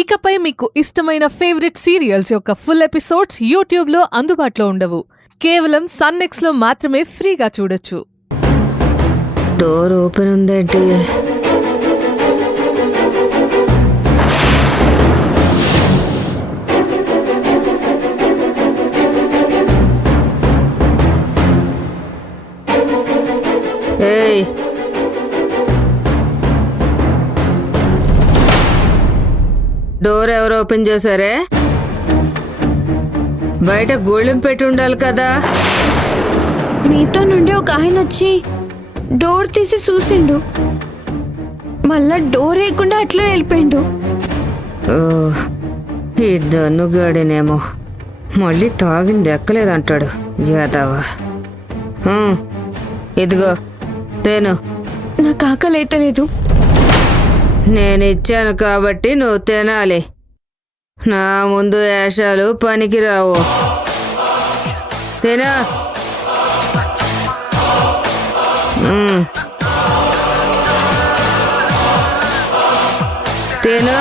ఇకపై మీకు ఇష్టమైన ఫేవరెట్ సీరియల్స్ యొక్క ఫుల్ ఎపిసోడ్స్ యూట్యూబ్లో అందుబాటులో ఉండవు. కేవలం సన్నెక్స్లో మాత్రమే ఫ్రీగా చూడొచ్చు. డోర్ ఓపెన్ ఉందేంటి? ఏయ్, డోర్ ఎవరు ఓపెన్ చేశారే? బయట గోళం పెట్టి ఉండాలి కదా. మీతో నుండి ఒక ఆయన వచ్చి డోర్ తీసి చూసిండు, మళ్ళా డోర్ వేయకుండా అట్లా వెళ్ళిపోయిండు. ఓ, ఈ దన్నుగాడినేమో మళ్ళీ తాగింది ఎక్కలేదంటాడు యాదవ. ఇదిగో తేను. నాకు ఆకలి అయితే లేదు. నేను ఇచ్చాను కాబట్టి నువ్వు తినాలి. నా ముందు వేషాలు పనికిరావు. తినా. తిను.